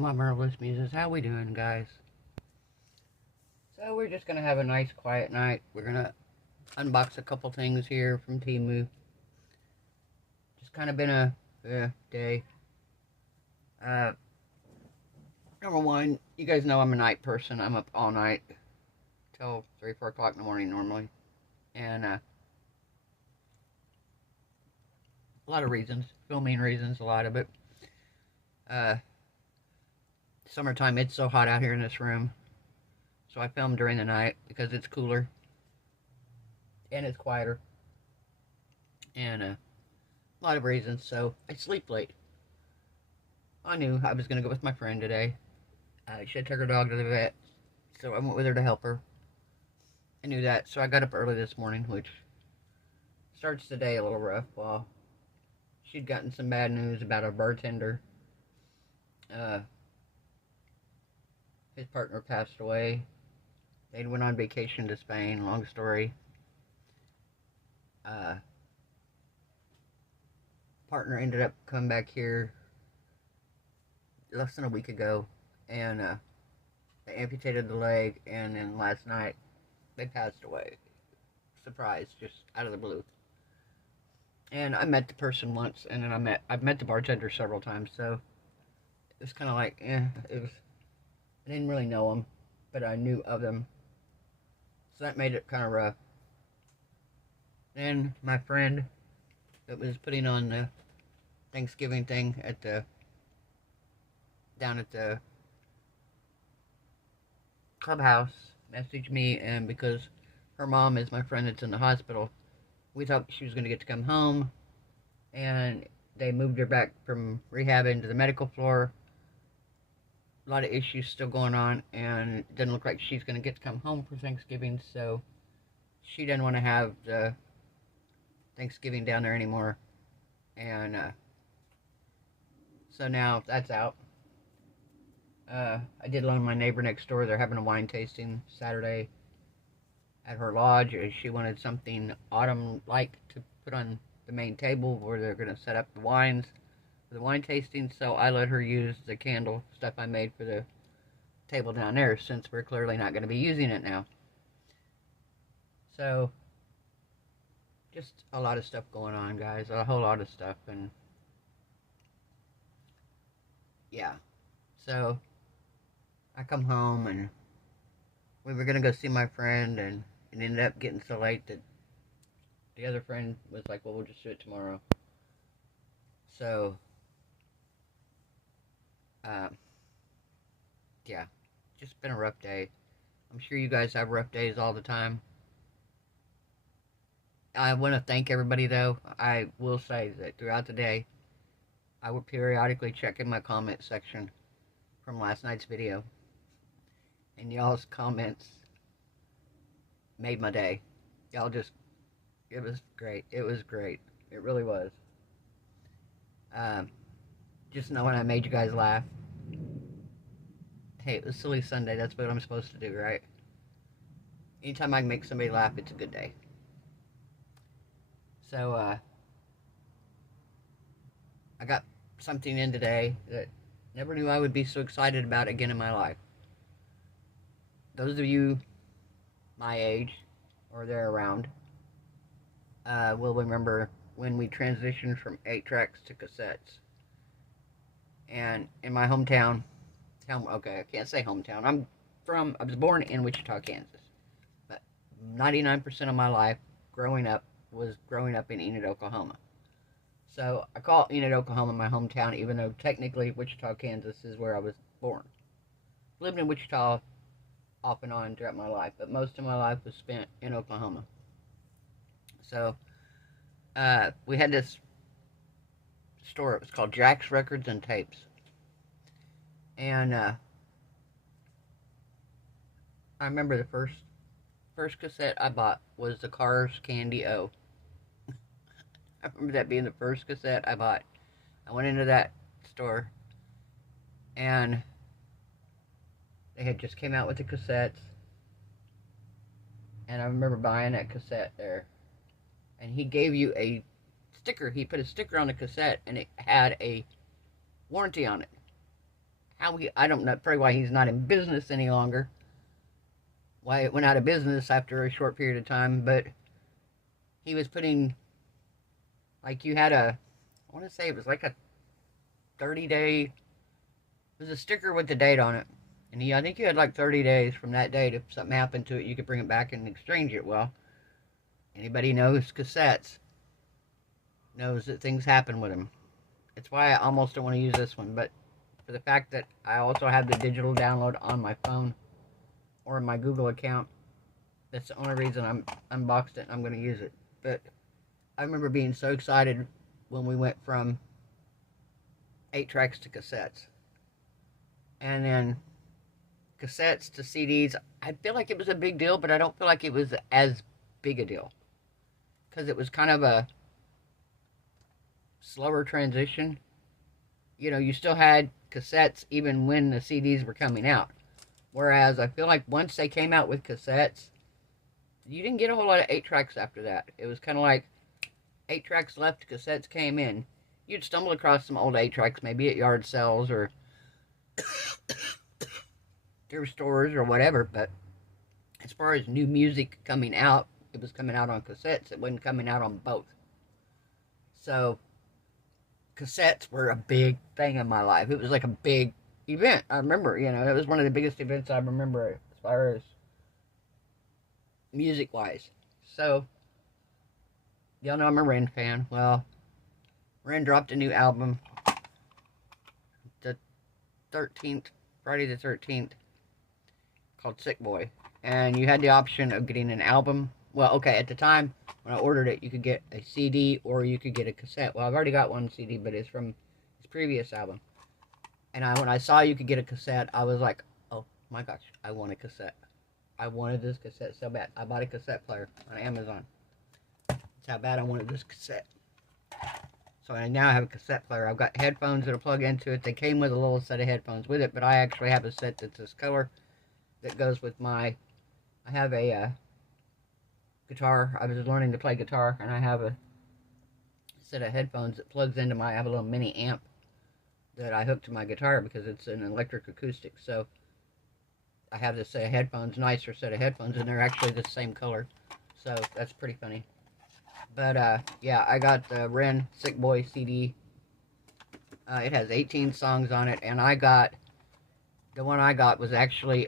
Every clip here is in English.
my marvelous muses. How we doing, guys? So we're just gonna have a nice quiet night. We're gonna unbox a couple things here from Temu. Just kind of been a day. Number one, you guys know I'm a night person. I'm up all night till 3, 4 o'clock in the morning normally, and a lot of reasons, filming reasons, a lot of it. Summertime, it's so hot out here in this room, so I film during the night because it's cooler and it's quieter, and a lot of reasons. So I sleep late. I knew I was gonna go with my friend today. She had took her dog to the vet, so I went with her to help her. I knew that, so I got up early this morning, which starts the day a little rough. Well, she'd gotten some bad news about a bartender. His partner passed away. They went on vacation to Spain, long story. Partner ended up coming back here less than a week ago, and they amputated the leg, and then last night they passed away. Surprise, just out of the blue. And I met the person once, and then I've met the bartender several times, so it was kind of like, I didn't really know them, but I knew of them, so that made it kind of rough. Then my friend that was putting on the Thanksgiving thing down at the clubhouse messaged me, and because her mom is my friend that's in the hospital, we thought she was going to get to come home, and they moved her back from rehab into the medical floor. A lot of issues still going on, and it doesn't look like she's going to get to come home for Thanksgiving, so she didn't want to have the Thanksgiving down there anymore, and so now that's out. I did loan my neighbor next door. They're having a wine tasting Saturday at her lodge. She wanted something autumn-like to put on the main table where they're going to set up the wines for the wine tasting, so I let her use the candle stuff I made for the table down there, since we're clearly not going to be using it now. So, just a lot of stuff going on, guys. A whole lot of stuff, and yeah. So, I come home, and we were going to go see my friend, and it ended up getting so late that the other friend was like, well, we'll just do it tomorrow. So, yeah, just been a rough day. I'm sure you guys have rough days all the time. I want to thank everybody, though. I will say that throughout the day, I will periodically check in my comment section from last night's video, and y'all's comments made my day. Y'all just, it was great. It was great. It really was. Just knowing I made you guys laugh. Hey, it was Silly Sunday. That's what I'm supposed to do, right? Anytime I can make somebody laugh, it's a good day. So, I got something in today that never knew I would be so excited about again in my life. Those of you my age, or there around, will remember when we transitioned from 8-tracks to cassettes. And in my hometown, okay, I can't say hometown. I was born in Wichita, Kansas. But 99% of my life growing up was growing up in Enid, Oklahoma. So I call Enid, Oklahoma my hometown, even though technically Wichita, Kansas is where I was born. Lived in Wichita off and on throughout my life, but most of my life was spent in Oklahoma. So we had this store. It was called Jack's Records and Tapes. And I remember the first cassette I bought was the Cars Candy O. I remember that being the first cassette I bought. I went into that store, and they had just came out with the cassettes, and I remember buying that cassette there, and he gave you a sticker. He put a sticker on the cassette, and it had a warranty on it. I don't know, probably why he's not in business any longer. Why it went out of business after a short period of time, but he was putting, like, you had I want to say it was like a 30-day, it was a sticker with the date on it. And I think you had like 30 days from that date. If something happened to it, you could bring it back and exchange it. Well, anybody knows cassettes knows that things happen with them. It's why I almost don't want to use this one, but for the fact that I also have the digital download on my phone or in my Google account, that's the only reason I'm unboxed it and I'm going to use it. But I remember being so excited when we went from 8 tracks to cassettes. And then cassettes to CDs. I feel like it was a big deal, but I don't feel like it was as big a deal. Because it was kind of a slower transition. You know, you still had cassettes even when the CDs were coming out. Whereas I feel like once they came out with cassettes, you didn't get a whole lot of 8 tracks after that. It was kind of like 8 tracks left, cassettes came in. You'd stumble across some old 8 tracks, maybe at yard sales or thrift stores or whatever, but as far as new music coming out, it was coming out on cassettes. It wasn't coming out on both. So cassettes were a big thing in my life. It was like a big event. I remember, you know, it was one of the biggest events I remember as far as music-wise. So, y'all know I'm a Ren fan. Well, Ren dropped a new album the 13th, Friday the 13th, called Sick Boy. And you had the option of getting an album. Well, okay, at the time, when I ordered it, you could get a CD or you could get a cassette. Well, I've already got one CD, but it's from his previous album. And when I saw you could get a cassette, I was like, oh my gosh, I want a cassette. I wanted this cassette so bad. I bought a cassette player on Amazon. That's how bad I wanted this cassette. So I now have a cassette player. I've got headphones that'll plug into it. They came with a little set of headphones with it, but I actually have a set that's this color that goes with my... I have a guitar. I was learning to play guitar, and I have a set of headphones that plugs into my... I have a little mini amp that I hook to my guitar because it's an electric acoustic. So I have this set of headphones, nicer set of headphones, and they're actually the same color. So that's pretty funny. But yeah, I got the Ren Sick Boy CD. It has 18 songs on it, and the one I got was actually,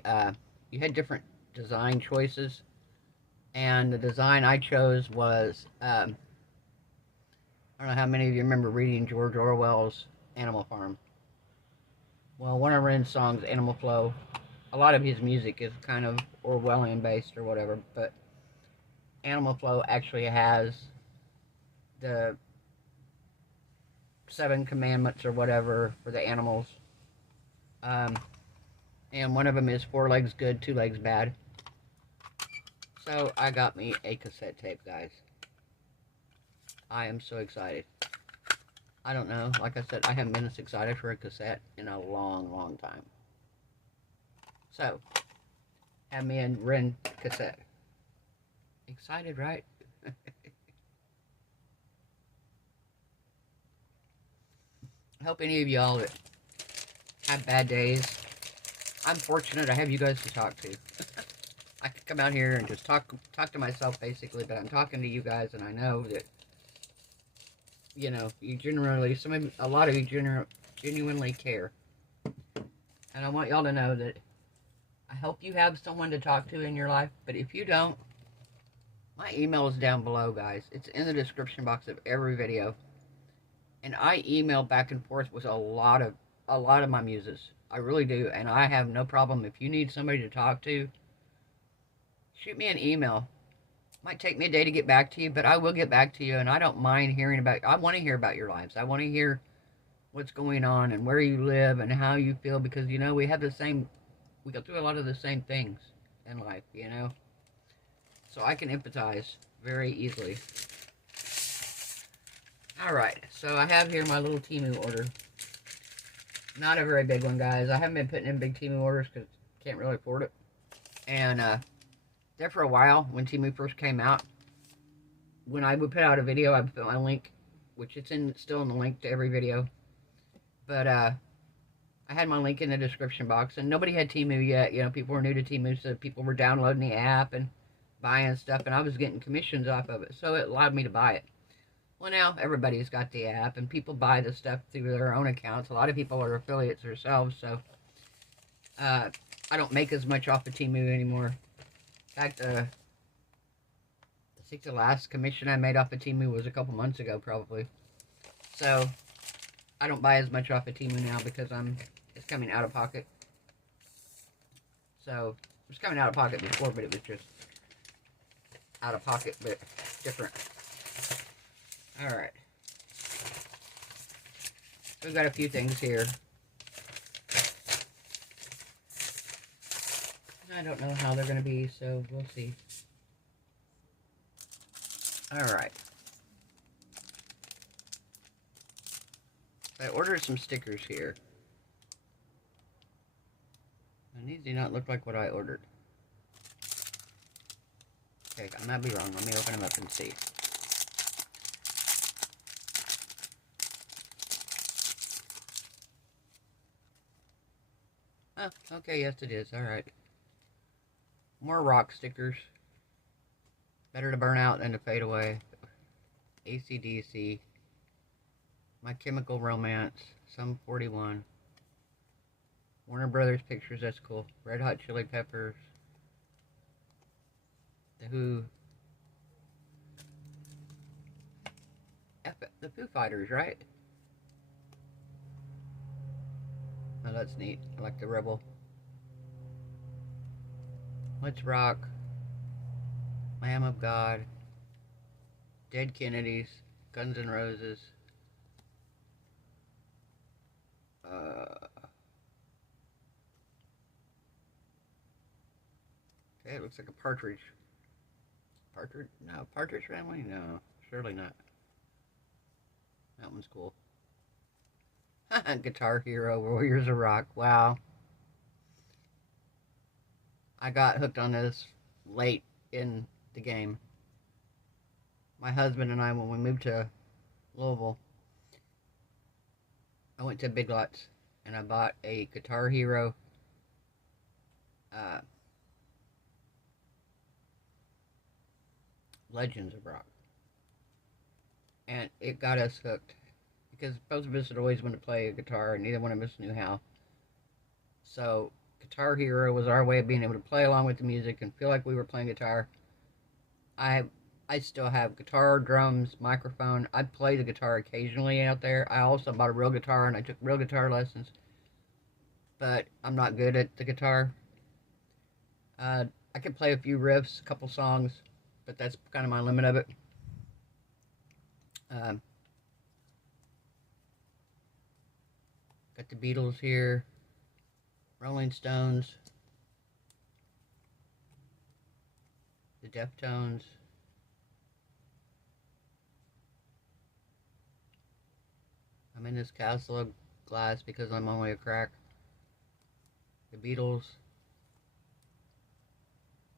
you had different design choices, and the design I chose was, I don't know how many of you remember reading George Orwell's Animal Farm. Well, one of Ren's songs, Animal Flow, a lot of his music is kind of Orwellian based or whatever, but Animal Flow actually has the 7 commandments or whatever for the animals. And one of them is 4 legs good, 2 legs bad. So I got me a cassette tape, guys. I am so excited. I don't know, like I said, I haven't been this excited for a cassette in a long, long time. So, have me a Ren cassette. Excited, right? I hope any of y'all that have bad days, I'm fortunate I have you guys to talk to. I could come out here and just talk to myself, basically, but I'm talking to you guys, and I know that, you know, you generally, a lot of you genuinely care. And I want y'all to know that I hope you have someone to talk to in your life, but if you don't, my email is down below, guys. It's in the description box of every video. And I email back and forth with a lot of my muses. I really do, and I have no problem. If you need somebody to talk to, shoot me an email. Might take me a day to get back to you, but I will get back to you, and I don't mind hearing about... I want to hear about your lives. I want to hear what's going on and where you live and how you feel, because, you know, we have the same... We go through a lot of the same things in life, you know? So I can empathize very easily. Alright, so I have here my little Temu order. Not a very big one, guys. I haven't been putting in big Temu orders because I can't really afford it. And, there for a while, when Temu first came out, when I would put out a video, I would put my link, which it's still in the link to every video. But, I I had my link in the description box, and nobody had Temu yet. You know, people were new to Temu, so people were downloading the app and buying stuff, and I was getting commissions off of it, so it allowed me to buy it. Well, now everybody's got the app, and people buy the stuff through their own accounts. A lot of people are affiliates themselves, so I don't make as much off of Temu anymore. In fact, I think the last commission I made off of Temu was a couple months ago, probably. So I don't buy as much off of Temu now because it's coming out of pocket. So it was coming out of pocket before, but it was just out of pocket, but different. Alright. We've got a few things here. I don't know how they're going to be, so we'll see. Alright. I ordered some stickers here. And these do not look like what I ordered. Okay, I might be wrong. Let me open them up and see. Oh, okay, yes it is. Alright. More rock stickers. Better to burn out than to fade away. AC/DC. My Chemical Romance. Sum 41. Warner Brothers Pictures, that's cool. Red Hot Chili Peppers. The Who. The Foo Fighters, right? Oh, that's neat. I like the Rebel. Let's Rock. Lamb of God. Dead Kennedys. Guns N' Roses. Okay, it looks like a Partridge. Partridge? No. Partridge Family? No. Surely not. That one's cool. Guitar Hero, Warriors of Rock. Wow. I got hooked on this late in the game. My husband and I, when we moved to Louisville, I went to Big Lots and I bought a Guitar Hero Legends of Rock. And it got us hooked. Because both of us had always wanted to play a guitar and neither one of us knew how. So Guitar Hero was our way of being able to play along with the music and feel like we were playing guitar. I still have guitar, drums, microphone. I play the guitar occasionally out there. I also bought a real guitar and I took real guitar lessons. But I'm not good at the guitar. I can play a few riffs, a couple songs, but that's kind of my limit of it. Got the Beatles here. Rolling Stones. The Deftones. I'm in this castle of glass because I'm only a crack. The Beatles.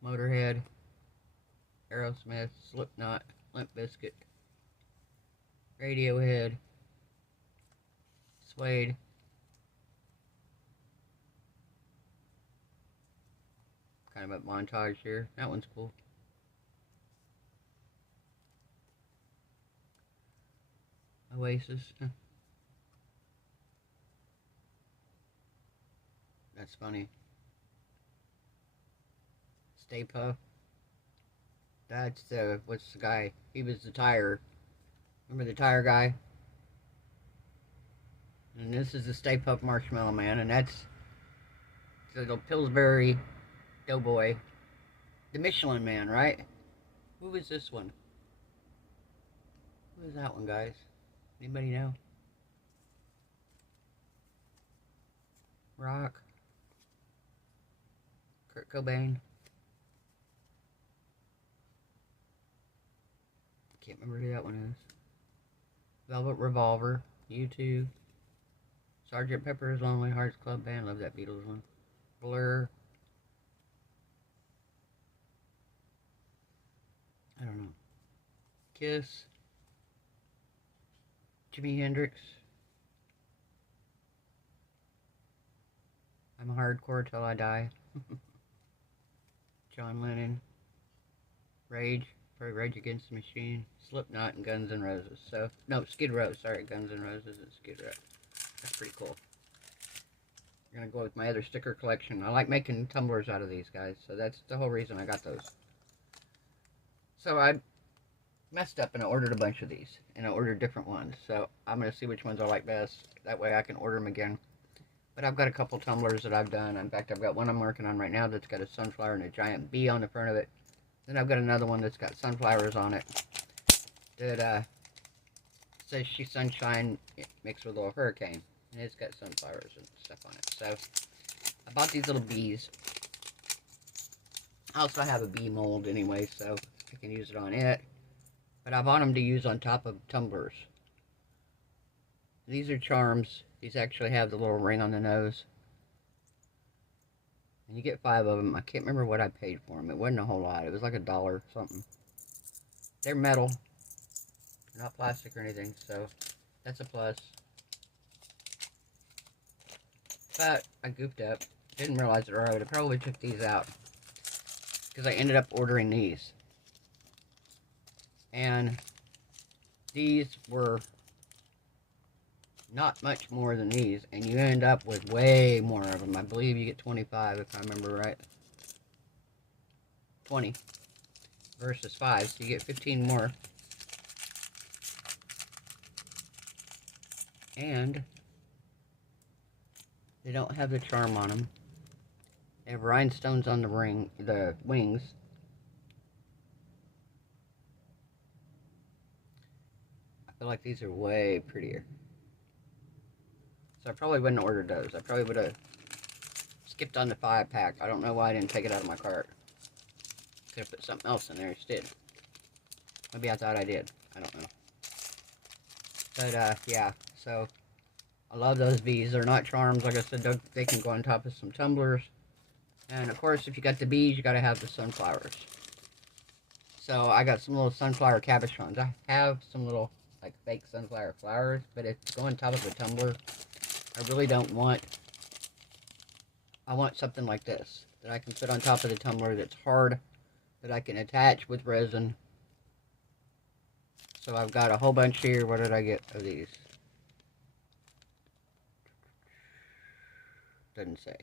Motorhead. Aerosmith. Slipknot. Limp Bizkit. Radiohead. Suede. Kind of a montage here. That one's cool. Oasis. That's funny. Stay Puft. That's the, what's the guy? He was the tire. Remember the tire guy? And this is the Stay Puft Marshmallow Man, and that's the Pillsbury Doughboy. The Michelin Man, right? Who is this one? Who is that one, guys? Anybody know? Rock. Kurt Cobain. Can't remember who that one is. Velvet Revolver. U2. Sgt. Pepper's Lonely Hearts Club Band. Love that Beatles one. Blur. I don't know. Kiss. Jimi Hendrix. I'm hardcore till I die. John Lennon. Rage. For Rage Against the Machine. Slipknot and Guns N' Roses. So, no, Skid Row. Sorry, Guns N' Roses and Skid Row. That's pretty cool. I'm going to go with my other sticker collection. I like making tumblers out of these guys. So that's the whole reason I got those. So I messed up and I ordered a bunch of these. And I ordered different ones. So I'm going to see which ones I like best. That way I can order them again. But I've got a couple tumblers that I've done. In fact, I've got one I'm working on right now that's got a sunflower and a giant bee on the front of it. Then I've got another one that's got sunflowers on it. That says She's Sunshine mixed with a little hurricane. And it's got sunflowers and stuff on it. So I bought these little bees. I also have a bee mold anyway, so I can use it on it. But I bought them to use on top of tumblers. These are charms. These actually have the little ring on the nose. And you get 5 of them. I can't remember what I paid for them. It wasn't a whole lot. It was like $1 something. They're metal. They're not plastic or anything, so that's a plus. But I goofed up. Didn't realize it, or I would have probably took these out. Because I ended up ordering these. And these were not much more than these, and you end up with way more of them. I believe you get 25 if I remember right. 20 versus 5, so you get 15 more. And they don't have the charm on them. They have rhinestones on the wings. I feel like these are way prettier. So I probably wouldn't have ordered those. I probably would have skipped on the 5-pack. I don't know why I didn't take it out of my cart. Could have put something else in there instead. Maybe I thought I did. I don't know. But, yeah. So, I love those bees. They're not charms. Like I said, they can go on top of some tumblers. And, of course, if you got the bees, you got to have the sunflowers. So, I got some little sunflower cabochons. I have some little, like, fake sunflower flowers. But if you go on top of a tumbler, I really don't want... I want something like this. That I can put on top of the tumbler that's hard. That I can attach with resin. So I've got a whole bunch here. What did I get of these? Doesn't say.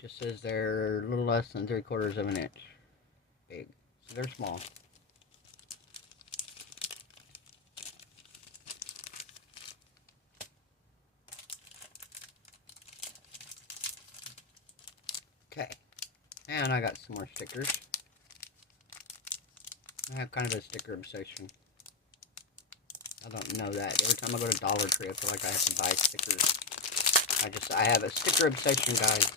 Just says they're a little less than 3/4 of an inch big. So they're small. Okay. And I got some more stickers. I have kind of a sticker obsession. I don't know that. Every time I go to Dollar Tree, I feel like I have to buy stickers. I have a sticker obsession, guys.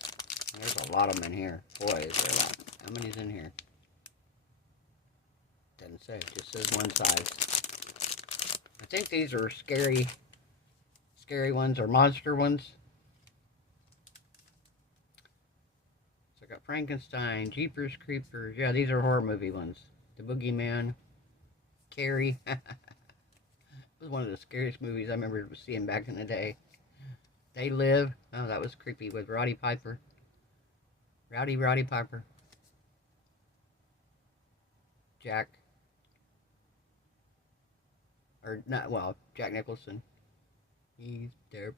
There's a lot of them in here. Boy, is there a lot. How many's in here? Doesn't say. It just says one size. I think these are scary ones or monster ones. So I got Frankenstein, Jeepers Creepers. Yeah, these are horror movie ones. The Boogeyman, Carrie. It was one of the scariest movies I remember seeing back in the day. They Live. Oh, that was creepy with Roddy Piper. Roddy Piper. Jack. Or not, well, Jack Nicholson. He's there.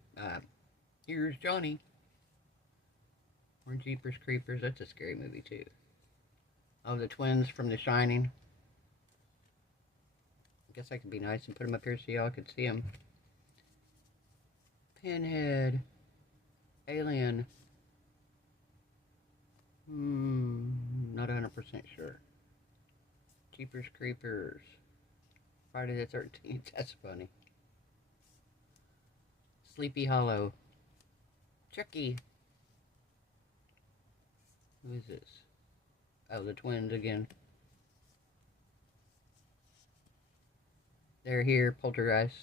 Here's Johnny. Or Jeepers Creepers. That's a scary movie too. Oh, the twins from The Shining. I guess I could be nice and put them up here so y'all could see them. Pinhead. Alien. Not 100% sure. Jeepers Creepers. Friday the 13th. That's funny. Sleepy Hollow. Chucky. Who is this? Oh, the twins again. They're here. Poltergeist.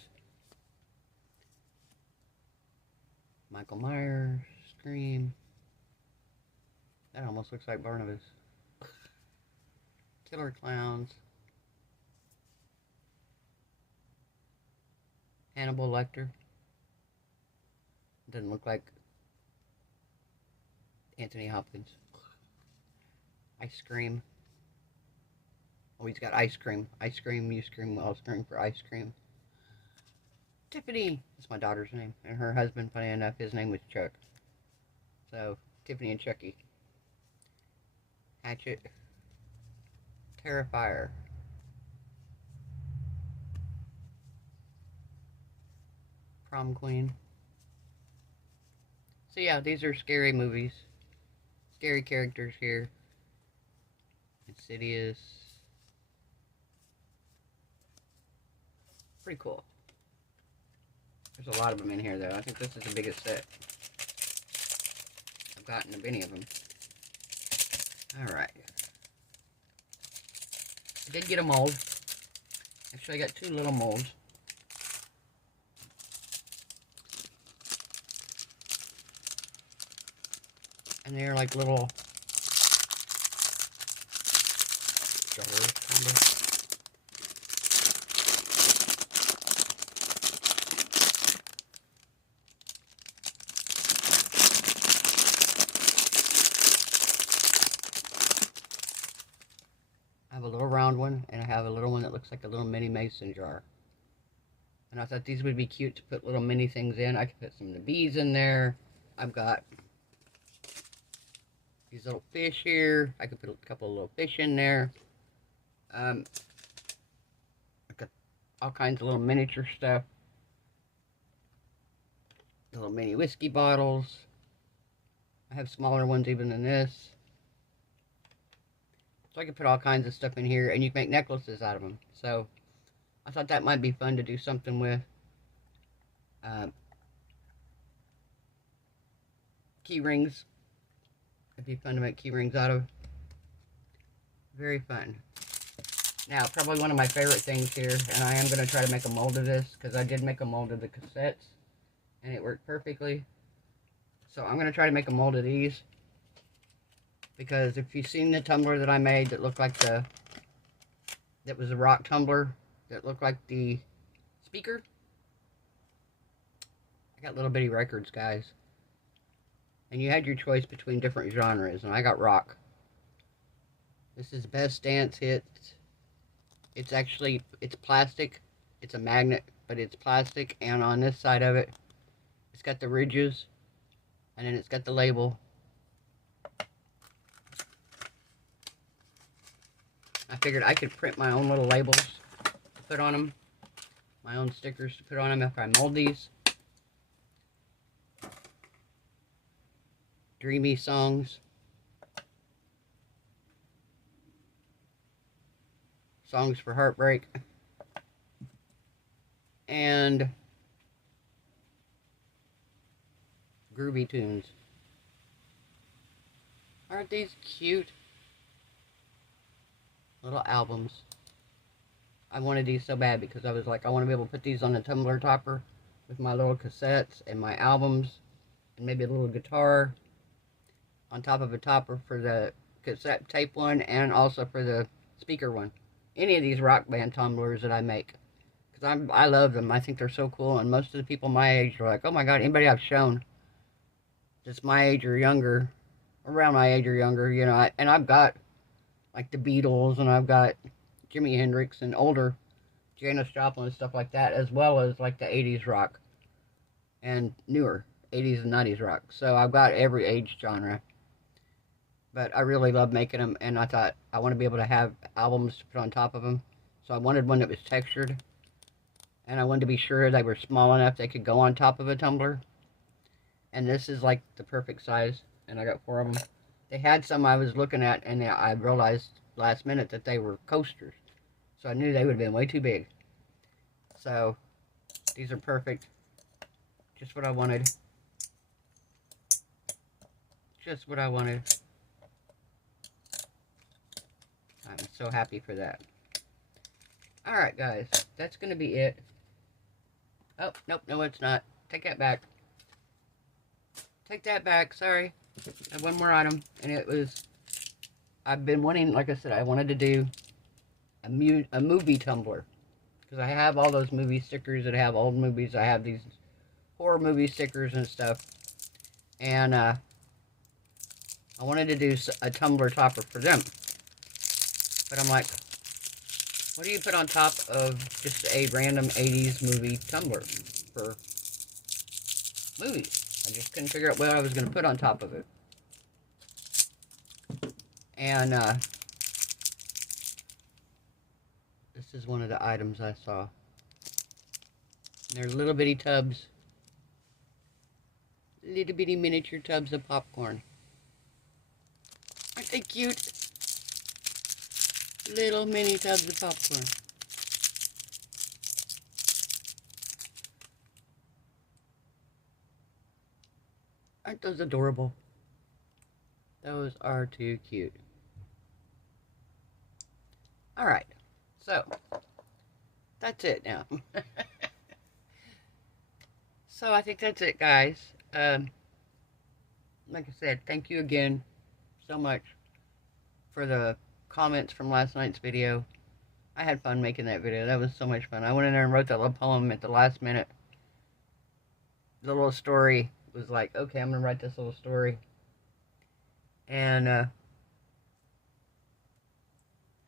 Michael Myers. Scream. That almost looks like Barnabas. Killer Clowns. Hannibal Lecter. Doesn't look like Anthony Hopkins. Ice cream. Oh, he's got ice cream. Ice cream, you scream, I'll scream for ice cream. Tiffany. That's my daughter's name. And her husband, funny enough, his name was Chuck. So, Tiffany and Chucky. Hatchet. Terrifier. Prom Queen. So yeah, these are scary movies. Scary characters here. Insidious. Pretty cool. There's a lot of them in here though. I think this is the biggest set I've gotten of any of them. Alright. I did get a mold. Actually, I got 2 little molds. And they're like little jars, kind of. I have a little round one, and I have a little one that looks like a little mini mason jar. And I thought these would be cute to put little mini things in. I could put some of the bees in there. I've got these little fish here. I could put a couple of little fish in there. I've got all kinds of little miniature stuff. Little mini whiskey bottles. I have smaller ones even than this. So I could put all kinds of stuff in here, and you can make necklaces out of them. So I thought that might be fun to do something with. Key rings. It'd be fun to make key rings out of. Very fun. Now, probably one of my favorite things here, and I am going to try to make a mold of this, because I did make a mold of the cassettes, and it worked perfectly. So I'm going to try to make a mold of these, because if you've seen the tumbler that I made that looked like that was a rock tumbler, that looked like the speaker, I got little bitty records, guys. And you had your choice between different genres, and I got rock. This is Best Dance Hits. It's actually, it's plastic. It's a magnet, but it's plastic, and on this side of it, it's got the ridges, and then it's got the label. I figured I could print my own little labels to put on them, my own stickers to put on them if I mold these. Dreamy songs. Songs for heartbreak. And groovy tunes. Aren't these cute? Little albums. I wanted these so bad because I was like, I want to be able to put these on the tumbler topper with my little cassettes and my albums and maybe a little guitar on top of a topper for the cassette tape one and also for the speaker one. Any of these rock band tumblers that I make. Because I love them. I think they're so cool. And most of the people my age are like, oh my god, anybody I've shown that's my age or younger, around my age or younger, you know. And I've got like the Beatles, and I've got Jimi Hendrix and older Janis Joplin and stuff like that, as well as like the 80s rock and newer 80s and 90s rock. So I've got every age genre. But I really love making them, and I thought I want to be able to have albums to put on top of them. So I wanted one that was textured, and I wanted to be sure they were small enough they could go on top of a tumbler. And this is like the perfect size, and I got 4 of them. They had some I was looking at, and I realized last minute that they were coasters. So I knew they would have been way too big. So these are perfect. Just what I wanted. Just what I wanted. I'm so happy for that. Alright, guys. That's going to be it. Oh, nope. No, it's not. Take that back. Take that back. Sorry. I have one more item. And it was... I've been wanting... Like I said, I wanted to do a movie tumbler. Because I have all those movie stickers that have old movies. I have these horror movie stickers and stuff. And I wanted to do a tumbler topper for them. But I'm like, what do you put on top of just a random 80s movie tumbler for movies? I just couldn't figure out what I was going to put on top of it. And this is one of the items I saw. They're little bitty tubs. Little bitty miniature tubs of popcorn. Aren't they cute? Little mini tubs of popcorn. Aren't those adorable? Those are too cute. Alright, so that's it now. So I think that's it, guys. Like I said, thank you again so much for the comments from last night's video. I had fun making that video. That was so much fun. I went in there and wrote that little poem at the last minute. The little story was like, okay, I'm going to write this little story. And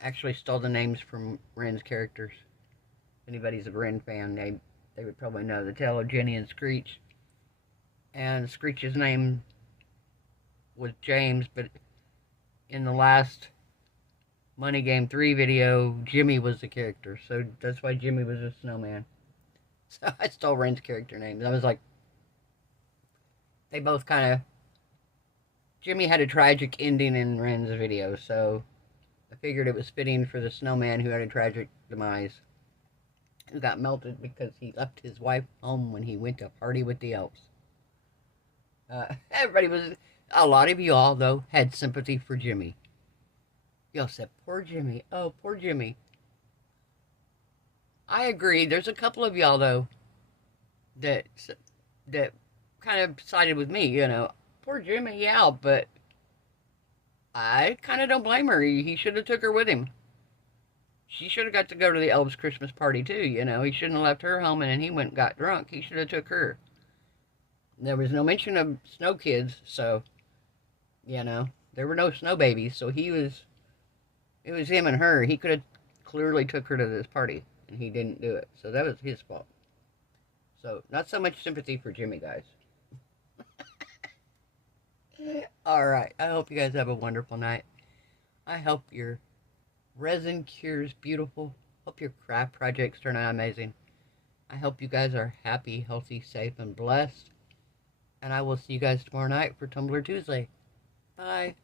actually stole the names from Ren's characters. If anybody's a Ren fan, they would probably know the tale of Jenny and Screech. And Screech's name was James, but in the last Money Game 3 video, Jimmy was the character, so that's why Jimmy was a snowman. So I stole Ren's character names. I was like, they both kind of, Jimmy had a tragic ending in Ren's video, so I figured it was fitting for the snowman who had a tragic demise, who got melted because he left his wife home when he went to party with the elves. Everybody was, a lot of you all, though, had sympathy for Jimmy. Y'all said, poor Jimmy. Oh, poor Jimmy. I agree. There's a couple of y'all, though, that kind of sided with me, you know. Poor Jimmy, yeah, but I kind of don't blame her. He should have took her with him. She should have got to go to the elves' Christmas party, too, you know. He shouldn't have left her home and then he went and got drunk. He should have took her. There was no mention of snow kids, so, you know, there were no snow babies, so it was him and her. He could have clearly took her to this party, and he didn't do it, so that was his fault. So, not so much sympathy for Jimmy, guys. Alright, I hope you guys have a wonderful night. I hope your resin cure's beautiful. Hope your craft projects turn out amazing. I hope you guys are happy, healthy, safe, and blessed. And I will see you guys tomorrow night for Tumbler Tuesday. Bye.